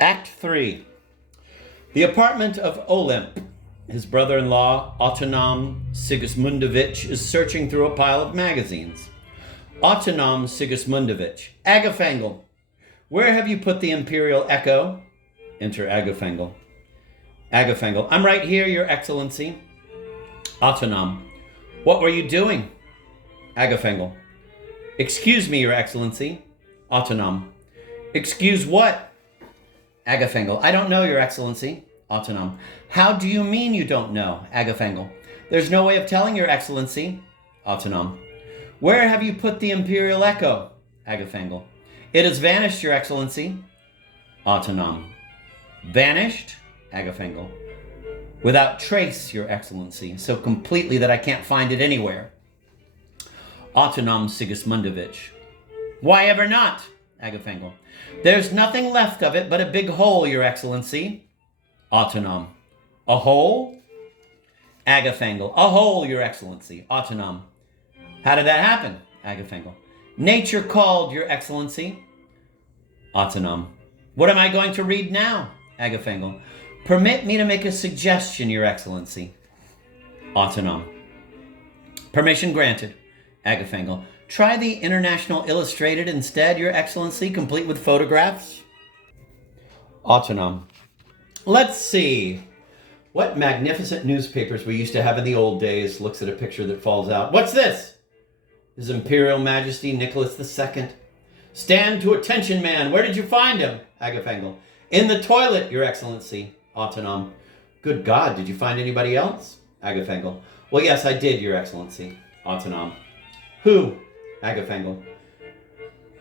Act 3. The apartment of Olymp. His brother-in-law, Autonom Sigismundovich, is searching through a pile of magazines. Autonom Sigismundovich. Agafangel. Where have you put the Imperial Echo? Enter Agafangel. Agafangel. I'm right here, Your Excellency. Autonom. What were you doing? Agafangel. Excuse me, Your Excellency. Autonom. Excuse what? Agafangel. I don't know, Your Excellency. Autonom. How do you mean you don't know? Agafangel. There's no way of telling, Your Excellency. Autonom. Where have you put the Imperial Echo? Agafangel. It has vanished, Your Excellency. Autonom. Vanished? Agafangel. Without trace, Your Excellency, so completely that I can't find it anywhere. Autonom Sigismundovich. Why ever not? Agafangel. There's nothing left of it but a big hole, Your Excellency. Autonom. A hole? Agafangel. A hole, Your Excellency. Autonom. How did that happen? Agafangel. Nature called, Your Excellency. Autonom. What am I going to read now? Agafangel. Permit me to make a suggestion, Your Excellency. Autonom. Permission granted. Agafangel. Try the International Illustrated instead, Your Excellency, complete with photographs. Autonom. Let's see. What magnificent newspapers we used to have in the old days. Looks at a picture that falls out. What's this? His Imperial Majesty Nicholas II. Stand to attention, man. Where did you find him? Agafangel. In the toilet, Your Excellency. Autonom. Good God, did you find anybody else? Agafangel. Well, yes, I did, Your Excellency. Autonom. Who? Agafangel.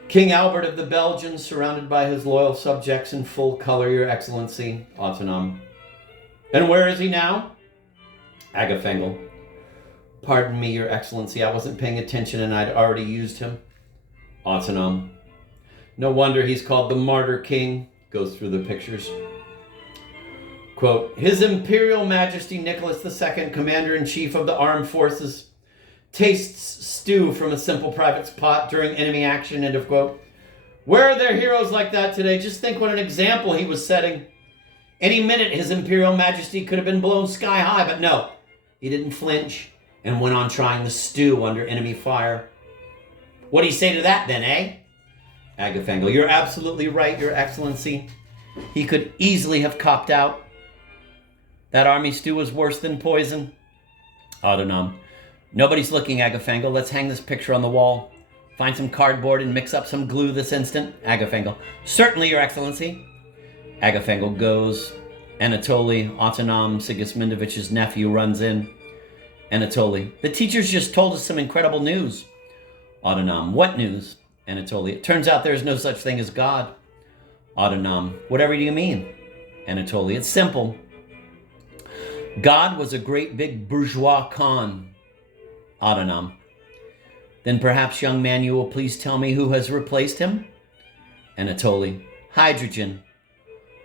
King Albert of the Belgians, surrounded by his loyal subjects in full color, Your Excellency. Autonom. And where is he now? Agafangel. Pardon me, Your Excellency, I wasn't paying attention and I'd already used him. Autonom. No wonder he's called the Martyr King. Goes through the pictures. Quote, His Imperial Majesty Nicholas II, Commander-in-Chief of the Armed Forces, tastes stew from a simple private's pot during enemy action, end of quote. Where are there heroes like that today? Just think what an example he was setting. Any minute, His Imperial Majesty could have been blown sky high, but no, he didn't flinch and went on trying the stew under enemy fire. What do you say to that then, eh? Agafangel, you're absolutely right, Your Excellency. He could easily have copped out. That army stew was worse than poison. Autonom. Nobody's looking, Agafangel. Let's hang this picture on the wall. Find some cardboard and mix up some glue this instant. Agafangel. Certainly, Your Excellency. Agafangel goes. Anatoly, Autonom Sigismundovich's nephew, runs in. Anatoly. The teachers just told us some incredible news. Autonom. What news? Anatoly. It turns out there's no such thing as God. Autonom. Whatever do you mean? Anatoly. It's simple. God was a great big bourgeois con. Autonom. Then perhaps, young man, you will please tell me who has replaced him? Anatoly. Hydrogen.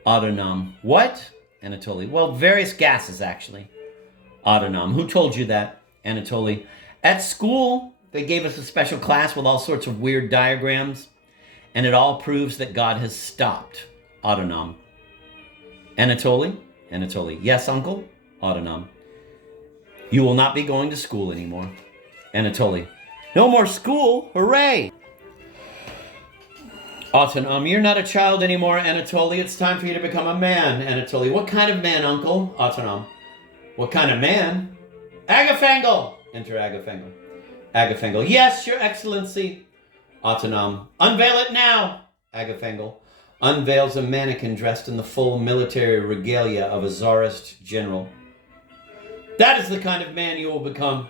Autonom. What? Anatoly. Well, various gases, actually. Autonom. Who told you that? Anatoly. At school, they gave us a special class with all sorts of weird diagrams, and it all proves that God has stopped. Autonom. Anatoly. Anatoly. Yes, uncle? Autonom. You will not be going to school anymore. Anatoly. No more school? Hooray! Autonom. You're not a child anymore, Anatoly. It's time for you to become a man, Anatoly. What kind of man, uncle? Autonom. What kind of man? Agafangel! Enter Agafangel. Agafangel. Yes, Your Excellency. Autonom. Unveil it now. Agafangel. Unveils a mannequin dressed in the full military regalia of a czarist general. That is the kind of man you will become.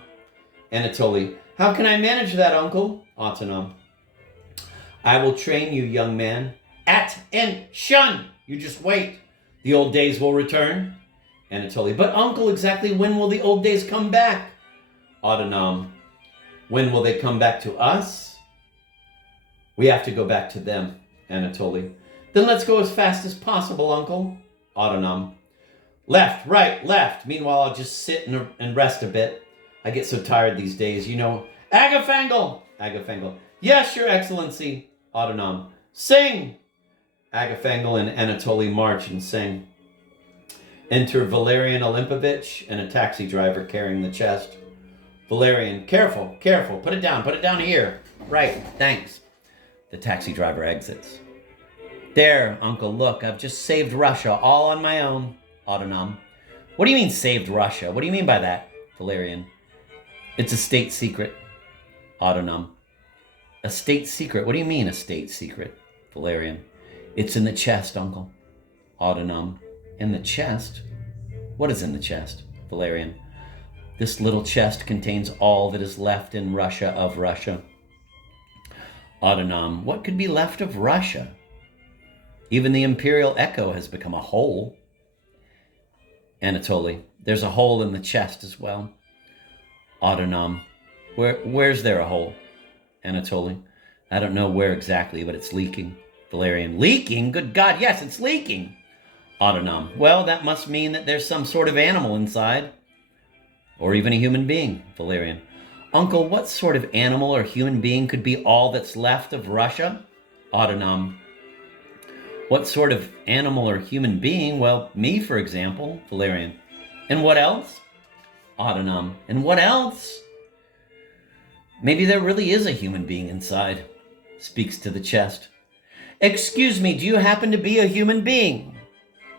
Anatoly. How can I manage that, uncle? Autonom. I will train you, young man. Attention! You just wait. The old days will return. Anatoly. But uncle, exactly when will the old days come back? Autonom. When will they come back to us? We have to go back to them. Anatoly. Then let's go as fast as possible, uncle. Autonom. Left, right, left. Meanwhile, I'll just sit and rest a bit. I get so tired these days, you know. Agafangel! Agafangel. Yes, Your Excellency. Autonom. Sing! Agaphangel and Anatoly march and sing. Enter Valerian Olympovich and a taxi driver carrying the chest. Valerian, careful, careful, put it down here. Right, thanks. The taxi driver exits. There, Uncle, look, I've just saved Russia all on my own. Autonom. What do you mean saved Russia? What do you mean by that? Valerian. It's a state secret. Autonom. A state secret? What do you mean a state secret? Valerian. It's in the chest, Uncle. Autonom. In the chest? What is in the chest? Valerian. This little chest contains all that is left in Russia of Russia. Autonom. What could be left of Russia? Even the Imperial Echo has become a hole. Anatoly. There's a hole in the chest as well. Autonom. Where's there a hole? Anatoly. I don't know where exactly, but it's leaking. Valerian. Leaking? Good God, yes, it's leaking. Autonom. Well, that must mean that there's some sort of animal inside. Or even a human being. Valerian. Uncle, what sort of animal or human being could be all that's left of Russia? Autonom. What sort of animal or human being? Well, me, for example. Valerian. And what else? Autonom. And what else? Maybe there really is a human being inside. Speaks to the chest. Excuse me, do you happen to be a human being?